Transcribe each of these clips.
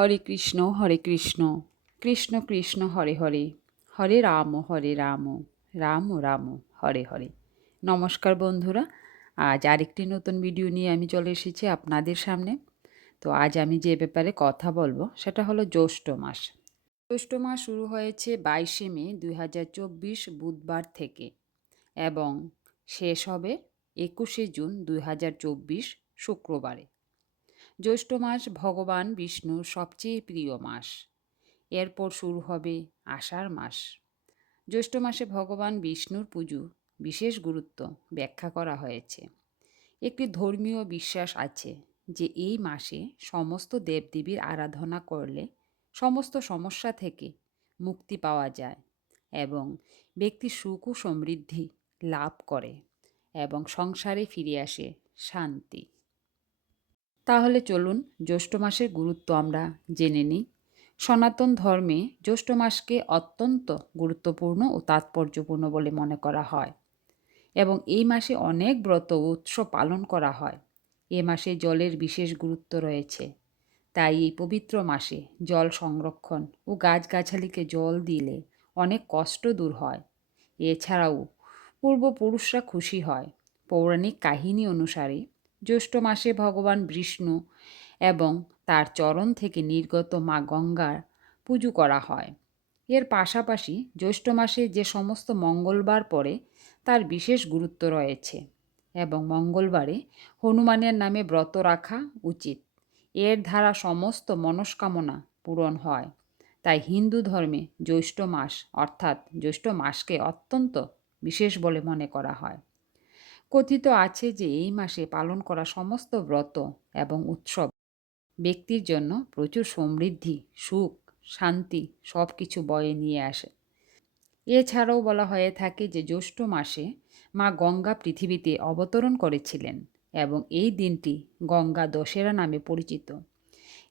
হরে কৃষ্ণ হরে কৃষ্ণ কৃষ্ণ কৃষ্ণ, হরে হরে হরে রাম হরে রাম রাম রাম, হরে হরে। নমস্কার বন্ধুরা, আজ আরেকটি নতুন ভিডিও নিয়ে আমি চলে এসেছি আপনাদের সামনে। তো আজ আমি যে ব্যাপারে কথা বলব, সেটা হলো জ্যৈষ্ঠ মাস। জ্যৈষ্ঠ মাস শুরু হয়েছে বাইশে মে দুই হাজার চব্বিশ বুধবার থেকে এবং শেষ হবে একুশে জুন দুই হাজার চব্বিশ শুক্রবারে। জ্যৈষ্ঠ মাস ভগবান বিষ্ণুর সবচেয়ে প্রিয় মাস। এরপর শুরু হবে আষাঢ় মাস। জ্যৈষ্ঠ মাসে ভগবান বিষ্ণুর পুজো বিশেষ গুরুত্ব ব্যাখ্যা করা হয়েছে। একটি ধর্মীয় বিশ্বাস আছে যে এই মাসে সমস্ত দেবদেবীর আরাধনা করলে সমস্ত সমস্যা থেকে মুক্তি পাওয়া যায় এবং ব্যক্তি সুখ ও সমৃদ্ধি লাভ করে এবং সংসারে ফিরে আসে শান্তি। তাহলে চলুন জ্যৈষ্ঠ মাসের গুরুত্ব আমরা জেনে নিই। সনাতন ধর্মে জ্যৈষ্ঠ মাসকে অত্যন্ত গুরুত্বপূর্ণ ও তাৎপর্যপূর্ণ বলে মনে করা হয় এবং এই মাসে অনেক ব্রত ও উৎসব পালন করা হয়। এ মাসে জলের বিশেষ গুরুত্ব রয়েছে। তাই এই পবিত্র মাসে জল সংরক্ষণ ও গাছগাছালিকে জল দিলে অনেক কষ্ট দূর হয়। এছাড়াও পূর্বপুরুষরা খুশি হয়। পৌরাণিক কাহিনী অনুসারে জ্যৈষ্ঠ মাসে ভগবান বিষ্ণু এবং তার চরণ থেকে নির্গত মা গঙ্গার পুজো করা হয়। এর পাশাপাশি জ্যৈষ্ঠ মাসে যে সমস্ত মঙ্গলবার পড়ে, তার বিশেষ গুরুত্ব রয়েছে এবং মঙ্গলবারে হনুমানের নামে ব্রত রাখা উচিত। এর দ্বারা সমস্ত মনস্কামনা পূরণ হয়। তাই হিন্দু ধর্মে জ্যৈষ্ঠ মাস অর্থাৎ জ্যৈষ্ঠ মাসকে অত্যন্ত বিশেষ বলে মনে করা হয়। কথিত আছে যে এই মাসে পালন করা সমস্ত ব্রত এবং উৎসব ব্যক্তির জন্য প্রচুর সমৃদ্ধি, সুখ, শান্তি সব কিছু বয়ে নিয়ে আসে। এছাড়াও বলা হয়ে থাকে যে জ্যৈষ্ঠ মাসে মা গঙ্গা পৃথিবীতে অবতরণ করেছিলেন এবং এই দিনটি গঙ্গা দশেরা নামে পরিচিত।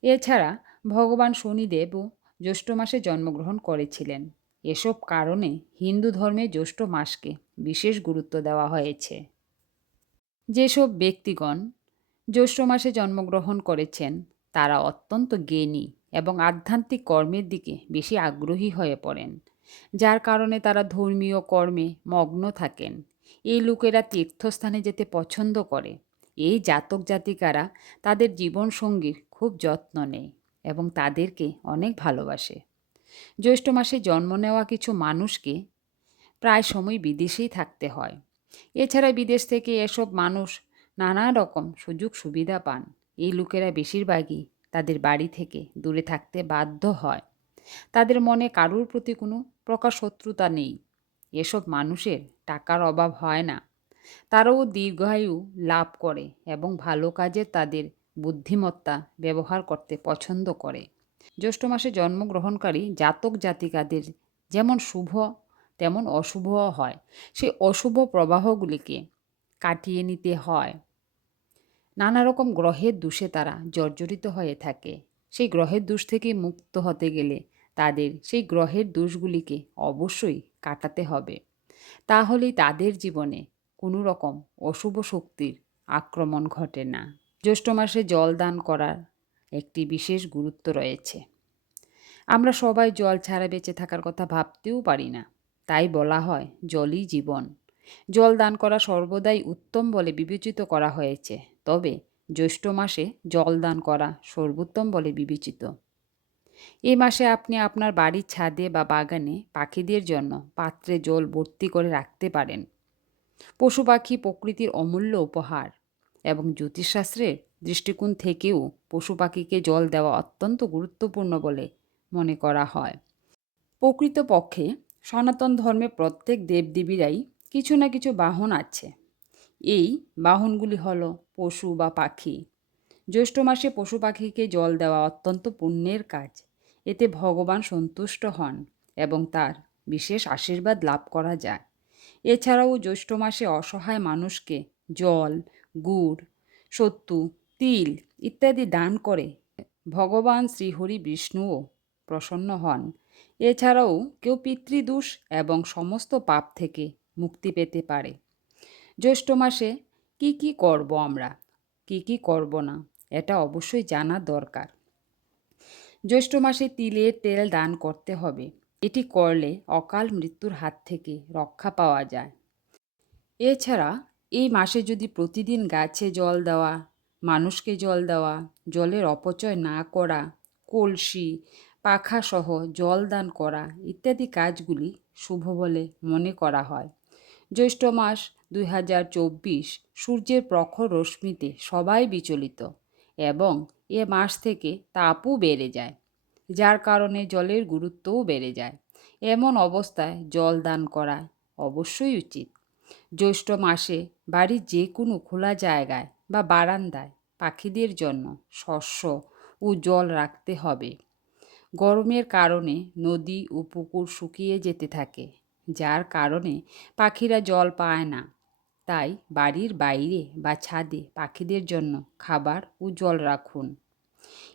এছাড়া ভগবান শনিদেবও জ্যৈষ্ঠ মাসে জন্মগ্রহণ করেছিলেন। এসব কারণে হিন্দু ধর্মে জ্যৈষ্ঠ মাসকে বিশেষ গুরুত্ব দেওয়া হয়েছে। যেসব ব্যক্তিগণ জ্যৈষ্ঠ মাসে জন্মগ্রহণ করেছেন, তারা অত্যন্ত জ্ঞানী এবং আধ্যাত্মিক কর্মের দিকে বেশি আগ্রহী হয়ে পড়েন, যার কারণে তারা ধর্মীয় কর্মে মগ্ন থাকেন। এই লোকেরা তীর্থস্থানে যেতে পছন্দ করে। এই জাতক জাতিকারা তাদের জীবনসঙ্গীর খুব যত্ন নেয় এবং তাদেরকে অনেক ভালোবাসে। জ্যৈষ্ঠ মাসে জন্ম নেওয়া কিছু মানুষকে প্রায় সময় বিদেশেই থাকতে হয়। এছাড়া বিদেশ থেকে এসব মানুষ নানা রকম সুযোগ সুবিধা পান। এই লোকেরা বেশিরভাগই তাদের বাড়ি থেকে দূরে থাকতে বাধ্য হয়। তাদের মনে কারুর প্রতি কোনো প্রকার শত্রুতা নেই। এসব মানুষের টাকার অভাব হয় না। তারাও দীর্ঘায়ু লাভ করে এবং ভালো কাজে তাদের বুদ্ধিমত্তা ব্যবহার করতে পছন্দ করে। জ্যৈষ্ঠ মাসে জন্মগ্রহণকারী জাতক জাতিকাদের যেমন শুভ তেমন অশুভও হয়। সেই অশুভ প্রবাহগুলিকে কাটিয়ে নিতে হয়। নানা রকম গ্রহের দোষে তারা জর্জরিত হয়ে থাকে। সেই গ্রহের দোষ থেকে মুক্ত হতে গেলে তাদের সেই গ্রহের দোষগুলিকে অবশ্যই কাটাতে হবে। তাহলেই তাদের জীবনে কোনো রকম অশুভ শক্তির আক্রমণ ঘটে না। জ্যৈষ্ঠ মাসে জল দান করার একটি বিশেষ গুরুত্ব রয়েছে। আমরা সবাই জল ছাড়া বেঁচে থাকার কথা ভাবতেও পারি না। তাই বলা হয় জলই জীবন। জল দান করা সর্বদাই উত্তম বলে বিবেচিত করা হয়েছে। তবে জ্যৈষ্ঠ মাসে জল দান করা সর্বোত্তম বলে বিবেচিত। এই মাসে আপনি আপনার বাড়ির ছাদে বা বাগানে পাখিদের জন্য পাত্রে জল ভর্তি করে রাখতে পারেন। পশু পাখি প্রকৃতির অমূল্য উপহার এবং জ্যোতিষশাস্ত্রের দৃষ্টিকোণ থেকেও পশু পাখিকে জল দেওয়া অত্যন্ত গুরুত্বপূর্ণ বলে মনে করা হয়। প্রকৃতপক্ষে সনাতন ধর্মে প্রত্যেক দেবদেবীরাই কিছু না কিছু বাহন আছে। এই বাহনগুলি হলো পশু বা পাখি। জ্যৈষ্ঠ মাসে পশু পাখিকে জল দেওয়া অত্যন্ত পুণ্যের কাজ। এতে ভগবান সন্তুষ্ট হন এবং তার বিশেষ আশীর্বাদ লাভ করা যায়। এছাড়াও জ্যৈষ্ঠ মাসে অসহায় মানুষকে জল, গুড়, সত্তু, তিল ইত্যাদি দান করে ভগবান শ্রীহরি বিষ্ণুও প্রসন্ন হন। এছাড়াও কেউ পিতৃদোষ এবং সমস্ত পাপ থেকে মুক্তি পেতে পারে। জ্যৈষ্ঠ মাসে কি কি করব আমরা? কি কি করব না? এটা অবশ্যই জানা দরকার। জ্যৈষ্ঠ মাসে তিলের তেল দান করতে হবে। এটি করলে অকাল মৃত্যুর হাত থেকে রক্ষা পাওয়া যায়। এছাড়া এই মাসে যদি প্রতিদিন গাছে জল দেওয়া, মানুষকে জল দেওয়া, জলের অপচয় না করা, কলসি পাখাসহ জল দান করা ইত্যাদি কাজগুলি শুভ বলে মনে করা হয়। জ্যৈষ্ঠ মাস দুই হাজার চব্বিশ সূর্যের প্রখর রশ্মিতে সবাই বিচলিত এবং এ মাস থেকে তাপও বেড়ে যায়, যার কারণে জলের গুরুত্বও বেড়ে যায়। এমন অবস্থায় জল দান করা অবশ্যই উচিত। জ্যৈষ্ঠ মাসে বাড়ির যে কোনো খোলা জায়গায় বা বারান্দায় পাখিদের জন্য শস্য ও জল রাখতে হবে। গরমের কারণে নদী ও পুকুর শুকিয়ে যেতে থাকে, যার কারণে পাখিরা জল পায় না। তাই বাড়ির বাইরে বা ছাদে পাখিদের জন্য খাবার ও জল রাখুন।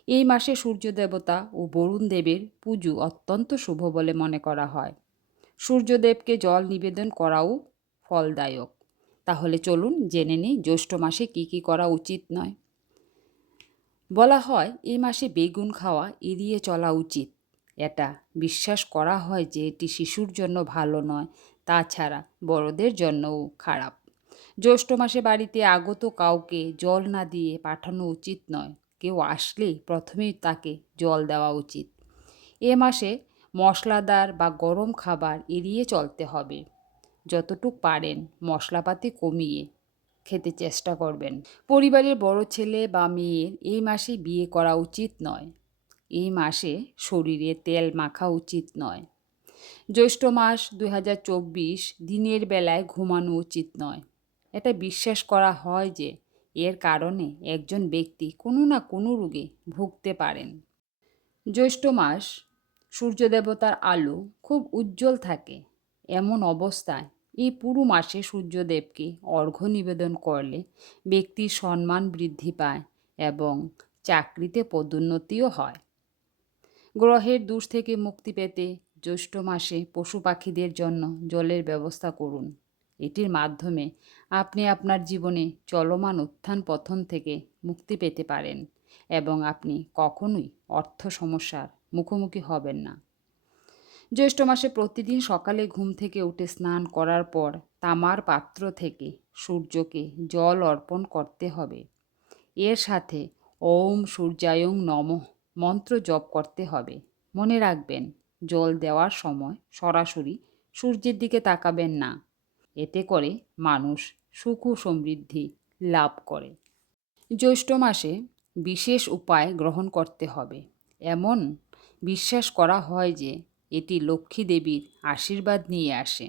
এই মাসে সূর্য দেবতা ও বরুণ দেবের পুজো অত্যন্ত শুভ বলে মনে করা হয়। সূর্যদেবকে জল নিবেদন করাও ফলদায়ক। তাহলে চলুন জেনে নিই জ্যৈষ্ঠ মাসে কী কী করা উচিত নয়। বলা হয় এই মাসে বেগুন খাওয়া এড়িয়ে চলা উচিত। এটা বিশ্বাস করা হয় যে এটি শিশুর জন্য ভালো নয়, তাছাড়া বড়দের জন্যও খারাপ। জ্যৈষ্ঠ মাসে বাড়িতে আগত কাউকে জল না দিয়ে পাঠানো উচিত নয়, কেউ আসলেই প্রথমেই তাকে জল দেওয়া উচিত। এ মাসে মশলাদার বা গরম খাবার এড়িয়ে চলতে হবে। যতটুক পারেন মশলাপাতি কমিয়ে খেতে চেষ্টা করবেন। পরিবারের বড় ছেলে বা মেয়ের এই মাসে বিয়ে করা উচিত নয়। এই মাসে শরীরে তেল মাখা উচিত নয়। জ্যৈষ্ঠ মাস দু হাজার চব্বিশ দিনের বেলায় ঘুমানো উচিত নয়। এটা বিশ্বাস করা হয় যে এর কারণে একজন ব্যক্তি কোনো না কোনো রোগে ভুগতে পারেন। জ্যৈষ্ঠ মাস সূর্যদেবতার আলো খুব উজ্জ্বল থাকে। এমন অবস্থায় এই পুরো মাসে সূর্যদেবকে অর্ঘ্য নিবেদন করলে ব্যক্তির সম্মান বৃদ্ধি পায় এবং চাকরিতে পদোন্নতিও হয়। গ্রহের দোষ থেকে মুক্তি পেতে জ্যৈষ্ঠ মাসে পশু পাখিদের জন্য জলের ব্যবস্থা করুন। এটির মাধ্যমে আপনি আপনার জীবনে চলমান উত্থান পথন থেকে মুক্তি পেতে পারেন এবং আপনি কখনোই অর্থ সমস্যার মুখোমুখি হবেন না। জ্যৈষ্ঠ মাসে প্রতিদিন সকালে ঘুম থেকে উঠে স্নান করার পর তামার পাত্র থেকে সূর্যকে জল অর্পণ করতে হবে। এর সাথে ওম সূর্যায়ং নম মন্ত্র জপ করতে হবে। মনে রাখবেন, জল দেওয়ার সময় সরাসরি সূর্যের দিকে তাকাবেন না। এতে করে মানুষ সুখ সমৃদ্ধি লাভ করে। জ্যৈষ্ঠ মাসে বিশেষ উপায় গ্রহণ করতে হবে। এমন বিশ্বাস করা হয় যে এটি লক্ষ্মী দেবীর আশীর্বাদ নিয়ে আসে।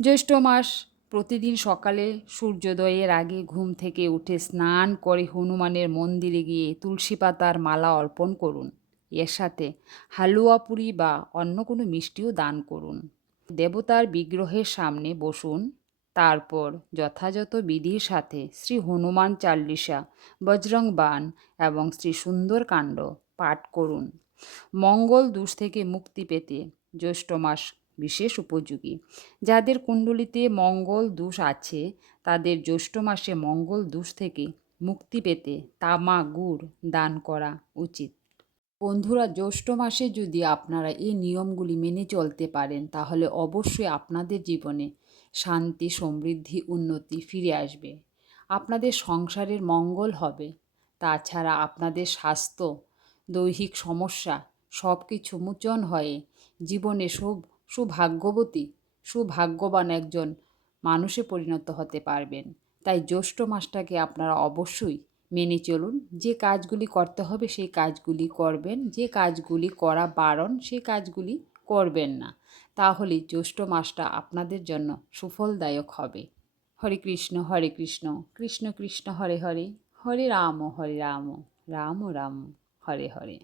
জ্যৈষ্ঠ মাস, প্রতিদিন সকালে সূর্যোদয়ের আগে ঘুম থেকে উঠে স্নান করে হনুমানের মন্দিরে গিয়ে তুলসী পাতার মালা অর্পণ করুন। এর সাথে হালুয়া পুরি বা অন্য কোনো মিষ্টিও দান করুন। দেবতার বিগ্রহের সামনে বসুন। তারপর যথাযথ বিধির সাথে শ্রী হনুমান চাল্লিশা বজরং বান এবং শ্রী সুন্দরকাণ্ড পাঠ করুন। মঙ্গল দোষ থেকে মুক্তি পেতে জ্যৈষ্ঠ মাস বিশেষ উপযোগী। যাদের কুণ্ডলিতে মঙ্গল দোষ আছে, তাদের জ্যৈষ্ঠ মাসে মঙ্গল দোষ থেকে মুক্তি পেতে তামা গুড় দান করা উচিত। বন্ধুরা, জ্যৈষ্ঠ মাসে যদি আপনারা এই নিয়মগুলি মেনে চলতে পারেন, তাহলে অবশ্যই আপনাদের জীবনে শান্তি, সমৃদ্ধি, উন্নতি ফিরে আসবে। আপনাদের সংসারের মঙ্গল হবে। তাছাড়া আপনাদের স্বাস্থ্য দৈহিক সমস্যা সব কিছু মোচন হয়ে। জীবনে সু সুভাগ্যবতী, সুভাগ্যবান একজন মানুষে পরিণত হতে পারবেন। তাই জ্যৈষ্ঠ মাসটাকে আপনারা অবশ্যই মেনে চলুন। যে কাজগুলি করতে হবে, সেই কাজগুলি করবেন। যে কাজগুলি করা বারণ, সেই কাজগুলি করবেন না। তাহলে জ্যৈষ্ঠ মাসটা আপনাদের জন্য সুফলদায়ক হবে। হরে কৃষ্ণ হরে কৃষ্ণ। কৃষ্ণ কৃষ্ণ, হরে হরে। হরে রাম হরে রাম। রাম রাম। হরে হরে